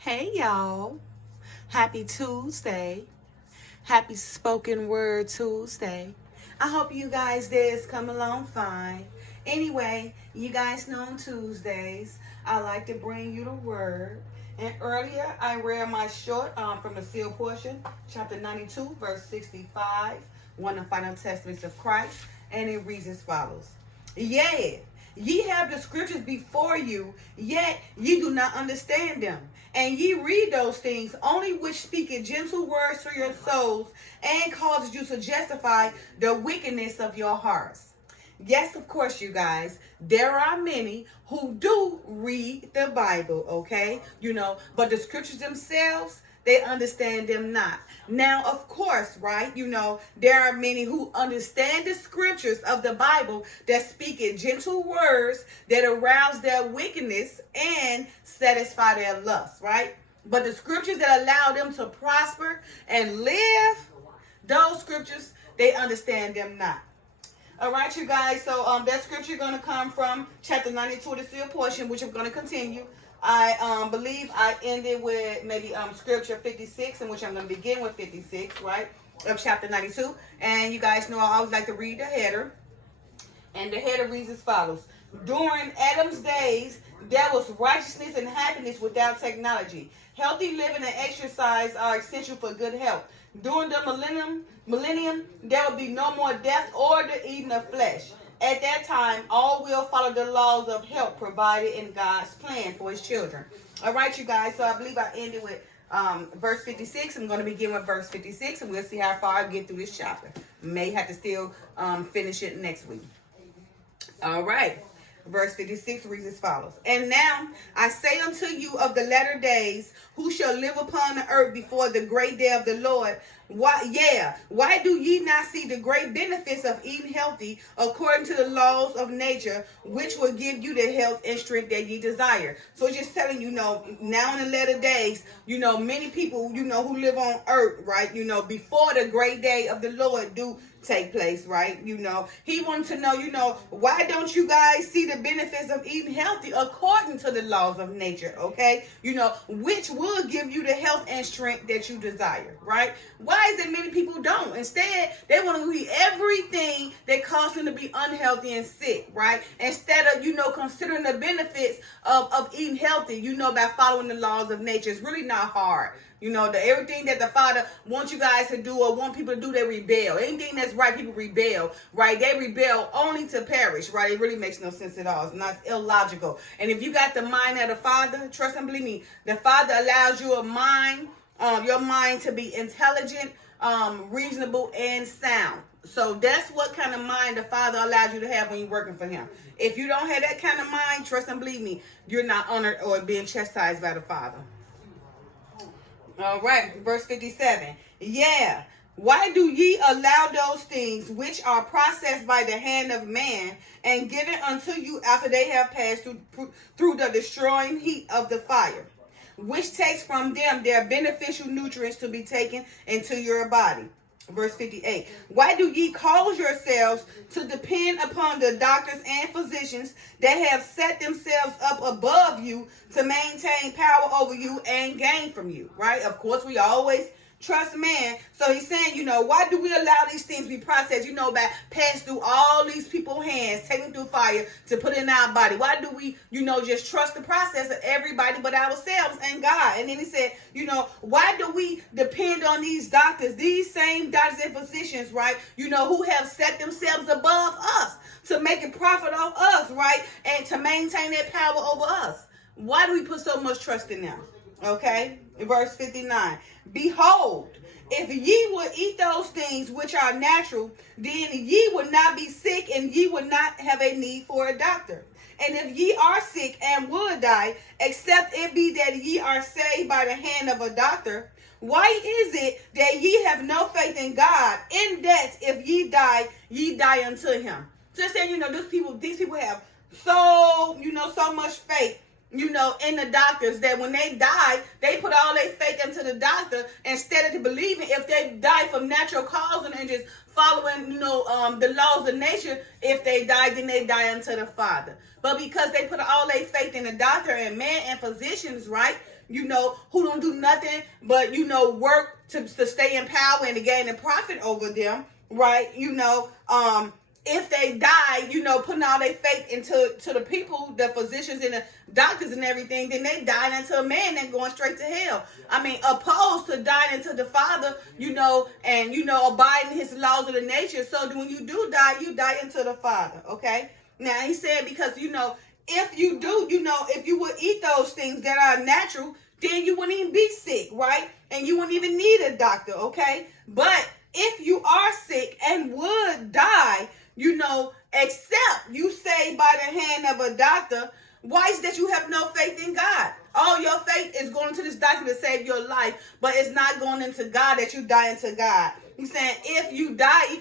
Hey y'all, happy Tuesday, happy spoken word Tuesday. I hope you guys days come along fine. Anyway, you guys know on Tuesdays, I like to bring you the word. And earlier I read my short from the seal portion, chapter 92, verse 65, one of the final testaments of Christ, and it reads as follows. Yea, ye have the scriptures before you, yet ye do not understand them. And ye read those things only which speaketh gentle words to your souls, and causes you to justify the wickedness of your hearts. Yes, of course, you guys, there are many who do read the Bible, okay? But the scriptures themselves, they understand them not. Now, of course, right, there are many who understand the scriptures of the Bible that speak in gentle words that arouse their wickedness and satisfy their lust, right? But the scriptures that allow them to prosper and live, those scriptures, they understand them not. All right, you guys. So that scripture going to come from chapter 92 of the seal portion, which I'm going to continue. I believe I ended with maybe scripture 56, in which I'm going to begin with 56, right, of chapter 92. And you guys know I always like to read the header. And the header reads as follows. During Adam's days, there was righteousness and happiness without technology. Healthy living and exercise are essential for good health. During the millennium, there will be no more death or the eating of flesh. At that time, all will follow the laws of health provided in God's plan for his children. All right, you guys. So I believe I ended with verse 56. I'm going to begin with verse 56, and we'll see how far I get through this chapter. May have to still finish it next week. All right. Verse 56 reads as follows. And now I say unto you of the latter days, who shall live upon the earth before the great day of the Lord. Why do ye not see the great benefits of eating healthy according to the laws of nature, which will give you the health and strength that ye desire? So it's just telling now in the latter days, many people, who live on earth, right, before the great day of the Lord do take place, right? He wanted to know, why don't you guys see the benefits of eating healthy according to the laws of nature, okay? Which will give you the health and strength that you desire, right? Why is it many people don't? Instead, they want to eat everything that causes them to be unhealthy and sick, right? Instead of, considering the benefits of eating healthy, by following the laws of nature. It's really not hard. Everything that the Father wants you guys to do or want people to do, they rebel. Anything that's right, people rebel, right? They rebel only to perish, right? It really makes no sense at all. It's not illogical. And if you got the mind of the Father, trust and believe me, the Father allows you your mind to be intelligent, reasonable, and sound. So that's what kind of mind the Father allows you to have when you're working for him. If you don't have that kind of mind, trust and believe me, you're not honored or being chastised by the Father. All right, verse 57. Yeah. Why do ye allow those things which are processed by the hand of man and given unto you after they have passed through the destroying heat of the fire, which takes from them their beneficial nutrients to be taken into your body? Verse 58. Why do ye cause yourselves to depend upon the doctors and physicians that have set themselves up above you to maintain power over you and gain from you? Right? Of course, we always trust man. So he's saying, why do we allow these things to be processed, by pass through all these people's hands, taking through fire to put in our body? Why do we, just trust the process of everybody but ourselves and God? And then he said, why do we depend on these doctors, these same doctors and physicians, right? Who have set themselves above us to make a profit off us, right? And to maintain their power over us. Why do we put so much trust in them? Okay, verse 59. Behold, if ye would eat those things which are natural, then ye would not be sick, and ye would not have a need for a doctor. And if ye are sick and would die, except it be that ye are saved by the hand of a doctor, why is it that ye have no faith in God, in that if ye die unto him? Just saying, these people have so much faith in the doctors, that when they die, they put all their faith into the doctor instead of believing if they die from natural causes and just following, the laws of nature. If they die, then they die unto the Father. But because they put all their faith in the doctor and man and physicians, right? who don't do nothing but, work to stay in power and to gain a profit over them, right? If they die, putting all their faith into the people, the physicians and the doctors and everything, then they dying into a man and going straight to hell. I mean, opposed to dying into the Father, and, abiding his laws of the nature. So when you do die, you die into the Father, okay? Now, he said, because, if you do, if you would eat those things that are natural, then you wouldn't even be sick, right? And you wouldn't even need a doctor, okay? But if you are sick and would die, except you say by the hand of a doctor, why is that you have no faith in God? All your faith is going to this doctor to save your life, but it's not going into God that you die into God. He's saying if you die,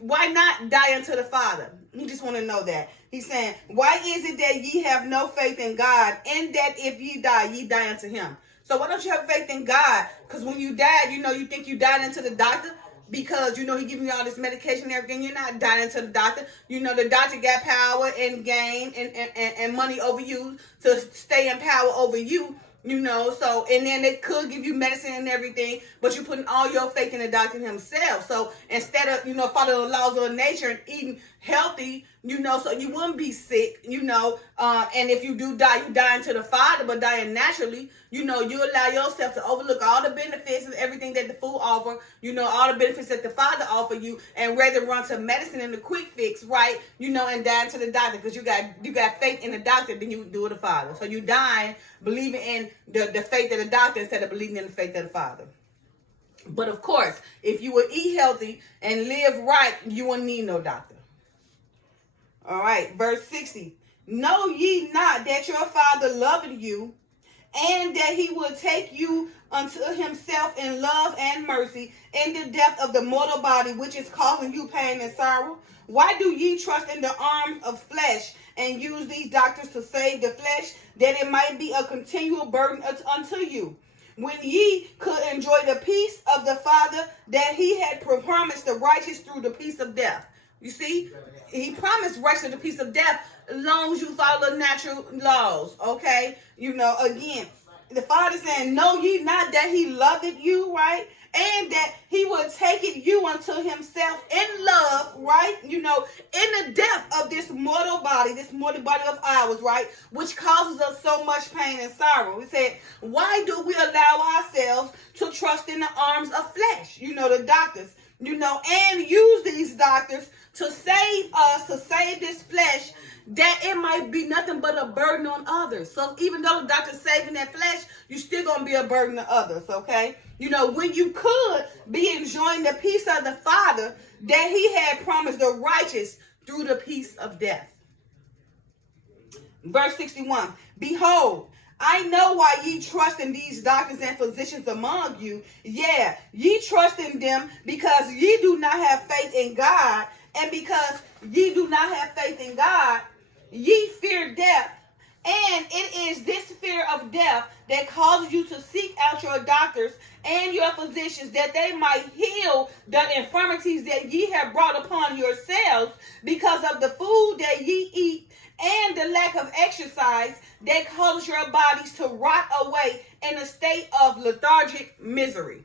why not die unto the Father? He just want to know that. He's saying, why is it that ye have no faith in God, and that if ye die unto him? So why don't you have faith in God? Because when you died, you think you died into the doctor because, he giving you all this medication and everything. You're not dying into the doctor. The doctor got power and gain and money over you to stay in power over you. So, and then they could give you medicine and everything, but you're putting all your faith in the doctor himself. So instead of, following the laws of nature and eating healthy, so you wouldn't be sick, and if you do die, you die into the Father, but dying naturally, you allow yourself to overlook all the benefits and everything that the food offer, all the benefits that the Father offer you, and rather run to medicine and the quick fix, right, and die into the doctor, because you got faith in the doctor, then you do it the Father. So you dying believing in the faith of the doctor instead of believing in the faith of the Father. But of course, if you would eat healthy and live right, you wouldn't need no doctor. All right, verse 60. Know ye not that your Father loveth you, and that he will take you unto himself in love and mercy in the death of the mortal body, which is causing you pain and sorrow? Why do ye trust in the arms of flesh, and use these doctors to save the flesh, that it might be a continual burden unto you? When ye could enjoy the peace of the Father, that he had promised the righteous through the peace of death. You see, he promised righteous the peace of death as long as you follow the natural laws, okay? Again, the Father saying, know ye not that he loveth you, right? And that he will take it you unto himself in love, right? In the death of this mortal body of ours, right? Which causes us so much pain and sorrow. He said, why do we allow ourselves to trust in the arms of flesh? The doctors, and use these doctors to save us, to save this flesh, that it might be nothing but a burden on others. So even though the doctor's saving that flesh, you're still going to be a burden to others, okay? When you could be enjoying the peace of the Father, that he had promised the righteous through the peace of death. Verse 61, behold, I know why ye trust in these doctors and physicians among you. Yeah, ye trust in them because ye do not have faith in God. And because ye do not have faith in God, ye fear death. And it is this fear of death that causes you to seek out your doctors and your physicians, that they might heal the infirmities that ye have brought upon yourselves because of the food that ye eat and the lack of exercise that causes your bodies to rot away in a state of lethargic misery.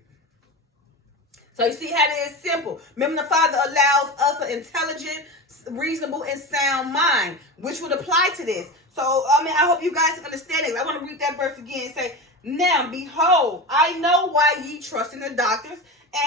So you see how it is simple. Remember, the Father allows us an intelligent, reasonable, and sound mind, which would apply to this. So, I hope you guys understand it. I want to read that verse again and say, now, behold, I know why ye trust in the doctors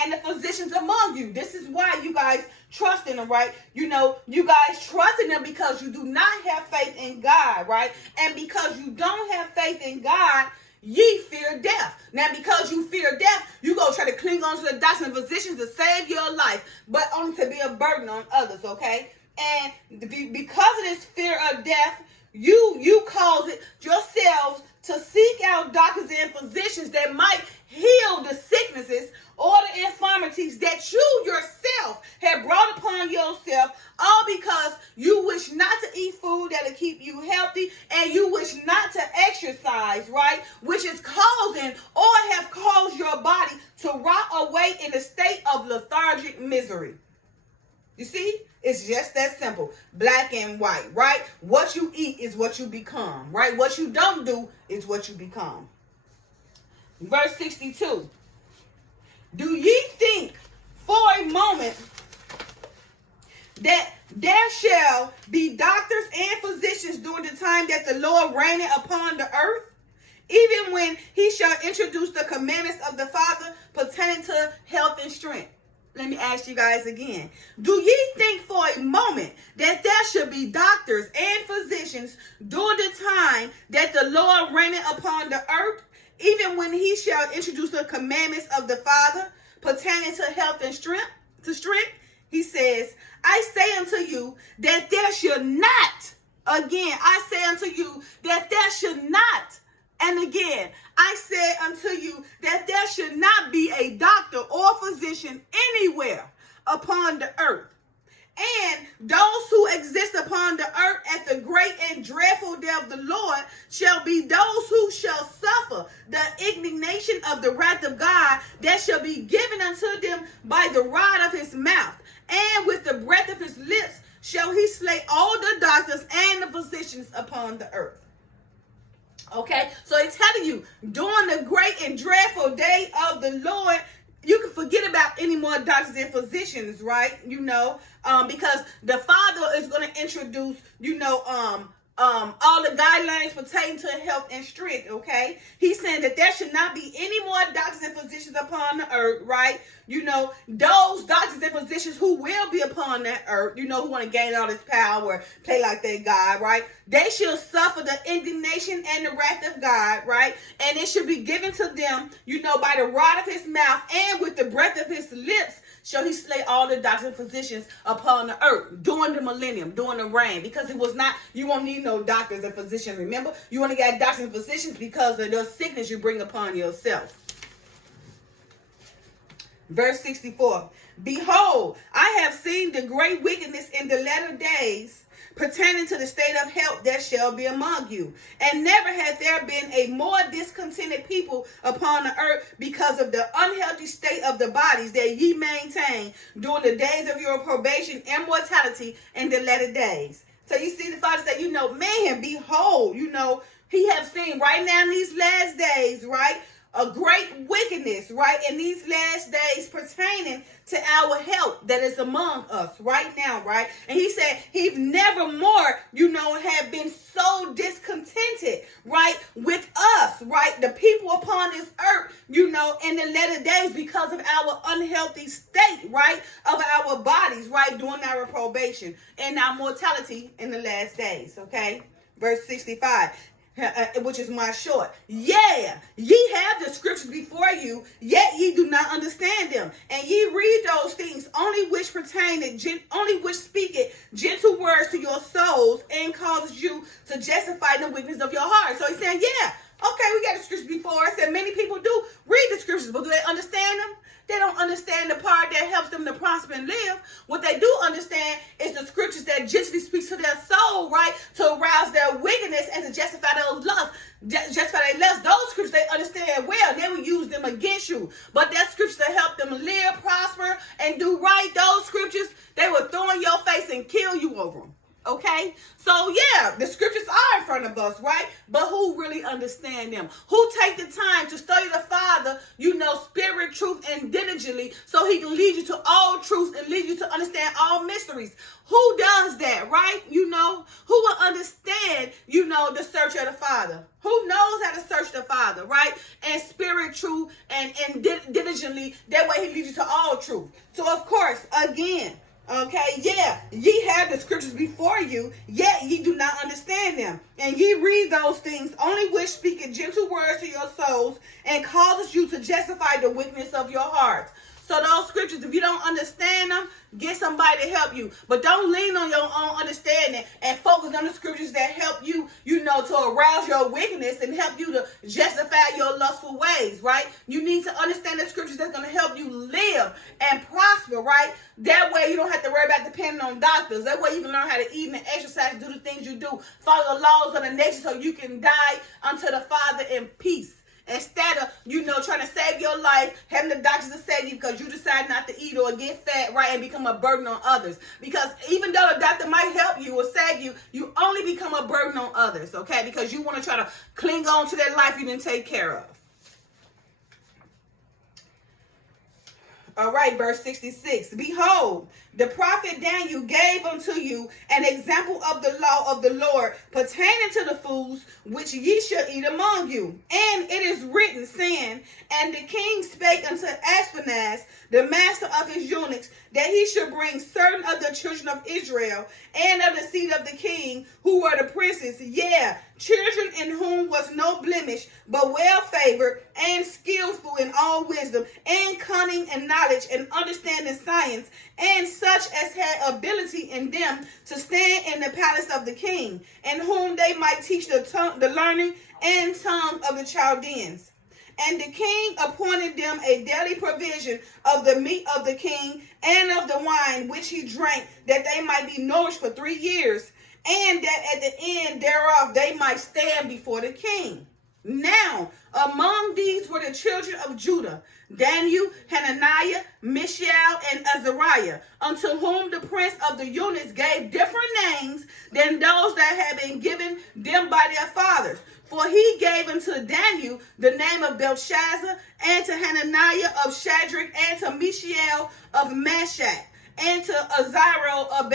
and the physicians among you. This is why you guys trust in them, right? You guys trust in them because you do not have faith in God, right? And because you don't have faith in God, ye fear death. Now, because you fear death, you go try to cling on to the doctors and physicians to save your life, but only to be a burden on others, okay? And because of this fear of death, you cause it yourselves to seek out doctors and physicians that might heal the sicknesses or the infirmities that you yourself have brought upon yourself, all because you wish not to eat food that'll keep you healthy, and you wish not to exercise, right? Which is causing or have caused your body to rot away in a state of lethargic misery. You see? It's just that simple. Black and white, right? What you eat is what you become, right? What you don't do is what you become. Verse 62. Do ye think for a moment that there shall be doctors and physicians during the time that the Lord reigneth upon the earth, even when he shall introduce the commandments of the Father pertaining to health and strength? Let me ask you guys again. Do ye think for a moment that there should be doctors and physicians during the time that the Lord reigneth upon the earth, even when he shall introduce the commandments of the Father pertaining to health and strength? He says, I say unto you that there should not, again, I say unto you that there should not, and again, I say unto you that there should not be a doctor or physician anywhere upon the earth. And those who exist upon the earth at the great and dreadful day of the Lord shall be those who shall suffer the indignation of the wrath of God that shall be given unto them by the rod of his mouth. And with the breath of his lips shall he slay all the doctors and the physicians upon the earth. Okay, so it's telling you, during the great and dreadful day of the Lord, you can forget about any more doctors and physicians, right? Because the Father is going to introduce, all the guidelines pertaining to health and strength, okay? He's saying that there should not be any more doctors and physicians upon the earth, right? Those doctors and physicians who will be upon that earth, who want to gain all this power, play like they God, right? They shall suffer the indignation and the wrath of God, right? And it should be given to them, by the rod of his mouth and with the breath of his lips shall he slay all the doctors and physicians upon the earth during the millennium, during the reign. Because it was not, you won't need no doctors and physicians. Remember, you only got doctors and physicians because of the sickness you bring upon yourself. Verse 64. Behold, I have seen the great wickedness in the latter days pertaining to the state of health that shall be among you. And never had there been a more discontented people upon the earth because of the unhealthy state of the bodies that ye maintain during the days of your probation and mortality in the latter days. So you see the Father say, man, behold, he have seen right now in these last days, right? A great wickedness, right, in these last days pertaining to our health that is among us right now, right? And he said he never more, have been so discontented, right, with us, right, the people upon this earth, in the latter days because of our unhealthy state, right, of our bodies, right, during our probation and our mortality in the last days, okay? Verse 65. Which is my short. Yeah, ye have the scriptures before you, yet ye do not understand them. And ye read those things only which speak it gentle words to your souls and causes you to justify the weakness of your heart. So he's saying, yeah, okay, we got the scriptures before. I said many people do read the scriptures, but do they understand them? They don't understand the part that helps them to prosper and live. What they do understand is the scriptures that gently speaks to their soul, right? To arouse their wickedness and to justify those lusts. Justify their lusts. Those scriptures they understand well. They will use them against you. But that scripture to help them live, prosper, and do right, those scriptures, they will throw in your face and kill you over them. Okay, so yeah, the scriptures are in front of us, right? But who really understand them? Who take the time to study the Father, spirit, truth, and diligently, so he can lead you to all truth and lead you to understand all mysteries? Who does that, right? Who will understand, the search of the Father? Who knows how to search the Father, right? And spirit, truth, and diligently, that way he leads you to all truth. So of course, again, okay, yeah, ye have the scriptures before you, yet ye do not understand them. And ye read those things, only which speak gentle words to your souls, and causes you to justify the weakness of your hearts. So those scriptures, if you don't understand them, get somebody to help you. But don't lean on your own understanding and focus on the scriptures that help you, to arouse your wickedness and help you to justify your lustful ways, right? You need to understand the scriptures that's going to help you live and prosper, right? That way you don't have to worry about depending on doctors. That way you can learn how to eat and exercise, do the things you do, follow the laws of the nature so you can die unto the Father in peace. instead of, trying to save your life, having the doctors to save you because you decide not to eat or get fat, right, and become a burden on others. Because even though the doctor might help you or save you, you only become a burden on others, okay, because you want to try to cling on to that life you didn't take care of. All right, verse 66. Behold, the prophet Daniel gave unto you an example of the law of the Lord pertaining to the foods which ye shall eat among you. And it is written, saying, and the king spake unto Ashpenaz, the master of his eunuchs, that he should bring certain of the children of Israel and of the seed of the king, who were the princes, children in whom was no blemish, but well favored and skillful in all wisdom and cunning and knowledge and understanding science, and such as had ability in them to stand in the palace of the king, and whom they might teach the learning and tongue of the Chaldeans. And the king appointed them a daily provision of the meat of the king and of the wine which he drank, that they might be nourished for 3 years, and that at the end thereof they might stand before the king. Now, among these were the children of Judah, Daniel, Hananiah, Mishael, and Azariah, unto whom the prince of the eunuchs gave different names than those that had been given them by their fathers. For he gave unto Daniel the name of Belshazzar, and to Hananiah of Shadrach, and to Mishael of Meshach, and to Azariah of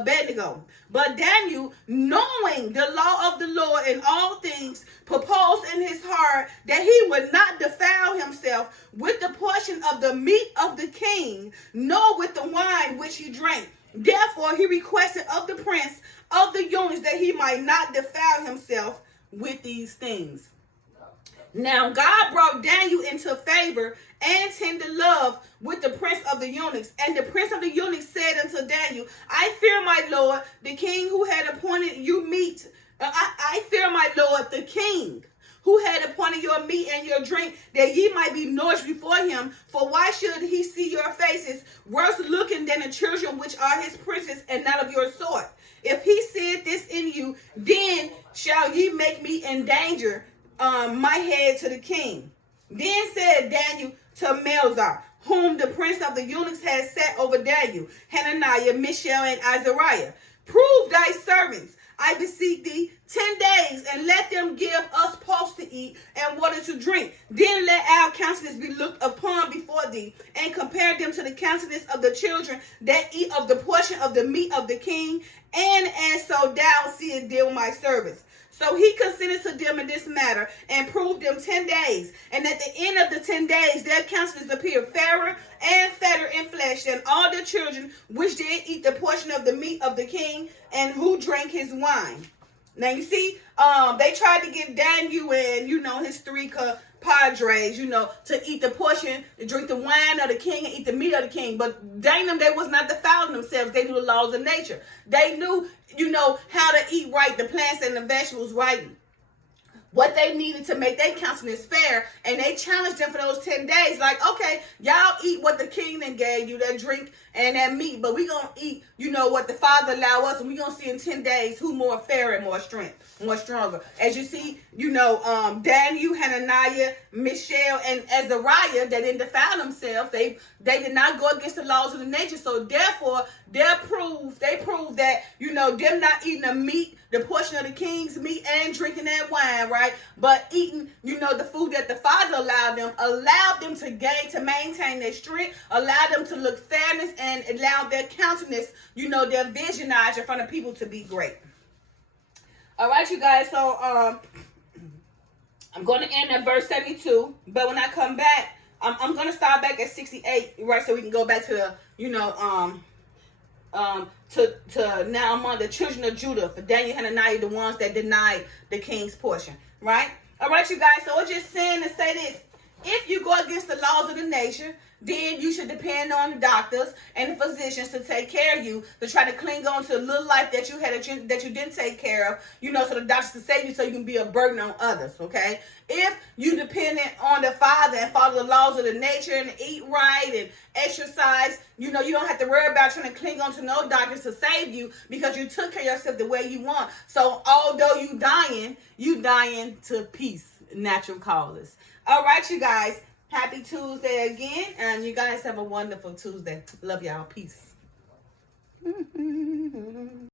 Abednego. But Daniel, knowing the law of the Lord in all things, proposed in his heart that he would not defile himself with the portion of the meat of the king, nor with the wine which he drank. Therefore he requested of the prince of the eunuchs that he might not defile himself with these things. Now God brought Daniel into favor and tender love with the prince of the eunuchs. And the prince of the eunuchs said unto Daniel, I fear my lord, the king who had appointed you meat. I fear my lord, the king who had appointed your meat and your drink, that ye might be nourished before him. For why should he see your faces worse looking than the children which are his princes and not of your sort? If he said this in you, then shall ye make me endanger my head to the king. Then said Daniel to Melzar, whom the prince of the eunuchs had set over Daniel, Hananiah, Mishael, and Azariah, prove thy servants, I beseech thee, 10 days, and let them give us pulse to eat and water to drink. Then let our countenance be looked upon before thee, and compare them to the countenance of the children that eat of the portion of the meat of the king, and as so thou seest deal with my servants. So he consented to them in this matter, and proved them 10 days. And at the end of the 10 days, their countenance appeared fairer and fatter in flesh than all the children which did eat the portion of the meat of the king, and who drank his wine. Now you see, they tried to get Daniel and, his 3 padres, to eat the portion, to drink the wine of the king and eat the meat of the king. But Daniel, they was not defiling themselves. They knew the laws of nature. They knew, how to eat right, the plants and the vegetables right, what they needed to make their countenance fair. And they challenged them for those 10 days. Like, okay, y'all eat what the king then gave you, that drink and that meat, but we gonna eat, what the Father allow us, and we gonna see in 10 days who more fair and more stronger. As you see, Daniel, Hananiah, Mishael, and Azariah, they didn't defile themselves. They did not go against the laws of the nature. So therefore, they proved that, them not eating the meat, the portion of the king's meat, and drinking that wine, right? But eating, the food that the Father allowed them to maintain their strength, allowed them to look fairness, and allowed their countenance, their visionage in front of people to be great. All right, you guys. So I'm going to end at verse 72, but when I come back, I'm going to start back at 68, right? So we can go back to the, to now among the children of Judah, for Daniel, Hananiah, the ones that denied the king's portion, right? All right, you guys. So we're just saying to say this: if you go against the laws of the nation, then you should depend on the doctors and the physicians to take care of you, to try to cling on to a little life that you had that you didn't take care of, so the doctors to save you so you can be a burden on others, okay? If you dependent on the Father and follow the laws of the nature and eat right and exercise, you don't have to worry about trying to cling on to no doctors to save you, because you took care of yourself the way you want. So although you dying to peace. natural causes. All right, you guys. Happy Tuesday again. And you guys have a wonderful Tuesday. Love y'all. Peace.